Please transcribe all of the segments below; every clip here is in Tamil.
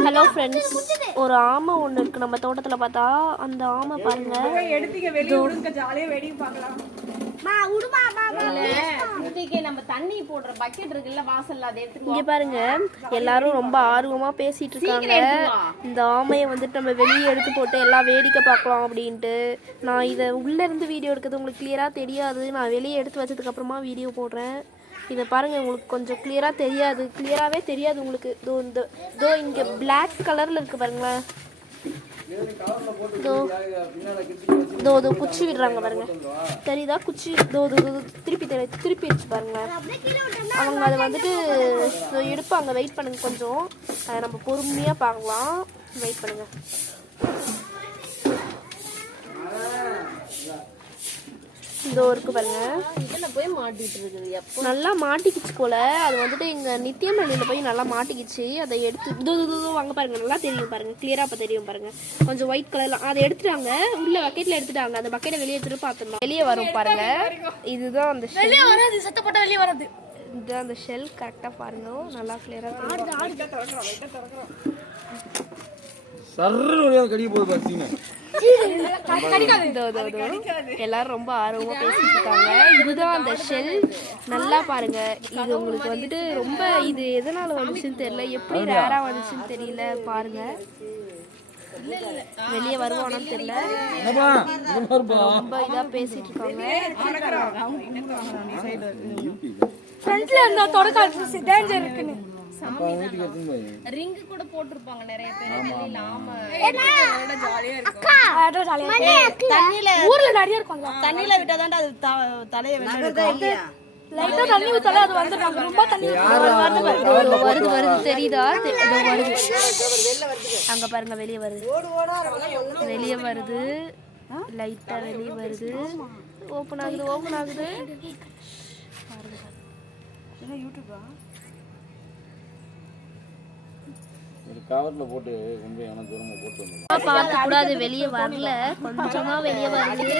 ஹலோ ஃப்ரெண்ட்ஸ், ஒரு ஆமை ஒன்று இருக்குது நம்ம தோட்டத்தில். பார்த்தா அந்த ஆமை பாருங்க. நம்ம தண்ணி போடுற பக்கெட் இருக்குல்ல வாசல்ல, அதை எடுத்து இங்கே பாருங்க. எல்லாரும் ரொம்ப ஆர்வமாக பேசிட்டு இருக்காங்க. இந்த ஆமையை வந்துட்டு நம்ம வெளியே எடுத்து போட்டு எல்லாம் வேடிக்கை பார்க்கலாம் அப்படின்ட்டு. நான் இதை உள்ளேருந்து வீடியோ எடுக்கிறது உங்களுக்கு கிளியராக தெரியாது. நான் வெளியே எடுத்து வச்சதுக்கப்புறமா வீடியோ போடுறேன். இதை பாருங்கள், உங்களுக்கு கொஞ்சம் கிளியராகவே தெரியாது உங்களுக்கு. இதோ இங்கே பிளாக் கலரில் இருக்குது பாருங்களேன். இதோ குச்சி விடுறாங்க பாருங்க, தெரியுதா? குச்சி திருப்பி வச்சு பாருங்களேன். அவங்க அதை வந்துட்டு எடுப்பாங்க. வெயிட் பண்ணுங்க கொஞ்சம், அதை நம்ம பொறுமையாக பார்க்கலாம். வெயிட் பண்ணுங்க. இதோ இருக்கு பாருங்க. இதில் போய் மாட்டிட்டு இருக்குது. எப்போ நல்லா மாட்டிக்கிச்சு போல. அது வந்துட்டு இங்கே நித்தியமல்லியில் போய் நல்லா மாட்டிக்கிச்சு. அதை எடுத்து இதோ வாங்க பாருங்க, நல்லா தெரியும் பாருங்க, கிளியராக இப்போ தெரியும் பாருங்க. கொஞ்சம் ஒயிட் கலர்லாம் அதை எடுத்துட்டாங்க. உள்ள பக்கெட்டில் எடுத்துட்டாங்க. அந்த பக்கெட்டை வெளியே எடுத்துட்டு பார்த்துடலாம். வெளியே வரும் பாருங்க. இதுதான் அந்த வெளியே வராது, சத்தப்பட்ட வெளியே வராது. இதுதான் அந்த ஷெல். கரெக்டாக பாருங்க, நல்லா கிளியராக எல்லாரும் ரொம்ப ஆர்வமா பேசிட்டு இருக்காங்க. இதுதான் அந்த ஷெல். நல்லா பாருங்க. இது உங்களுக்கு வந்துட்டு ரொம்ப இது எதனால வந்துச்சுன்னு தெரியல, எப்படி ரேரா வந்துச்சுன்னு தெரியல. பாருங்க, வெளியே வருவானான்னு தெரியல. ரொம்ப இதா பேசிட்டு இருக்காங்க. ஃப்ரண்ட்ல இருந்தா தொடக்காது டேஞ்சர் இருக்குன்னு ரிங் கூட போட்டுருப்பாங்க நிறைய பேர். ஊர்ல நிறைய இருக்கும். தண்ணியில விட்டாதான் அது தலையை லைட்டா தண்ணி ஊத்தால அது வந்துட்டாங்க. ரொம்ப தண்ணி வருது தெரியுதா? வருது அங்க பாருங்க, வெளியே வருது. லைட்டா வெளியே வருது. ஓபன் ஆகுது. யூடியூபா கவர்ல போட்டு கொஞ்சம் தூரமா போட்டு பார்த்து கூட அது வெளியே வரல. கொஞ்சமா வெளியே வருது.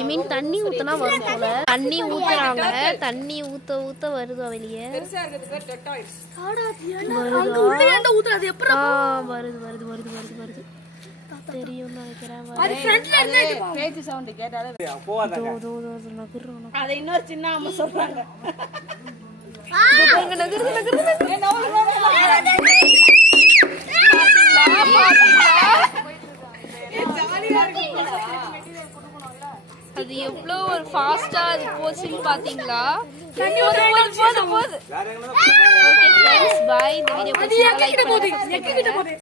ஐ மீன் தண்ணி ஊத்தினா வரும் போல. தண்ணி ஊத்துறாங்க. தண்ணி ஊத்த வருதா வெளியே? வருது தெரியும் நினைக்கிறேன். அதை இன்னொரு சின்ன அம்மா சொல்றாங்க. அது எவ்வளோ ஒரு ஃபாஸ்டா அது போச்சுன்னு பாத்தீங்களா? போது. Okay friends, bye. இந்த வீடியோ பிடிச்சிருந்தா லைக் பண்ணுங்க.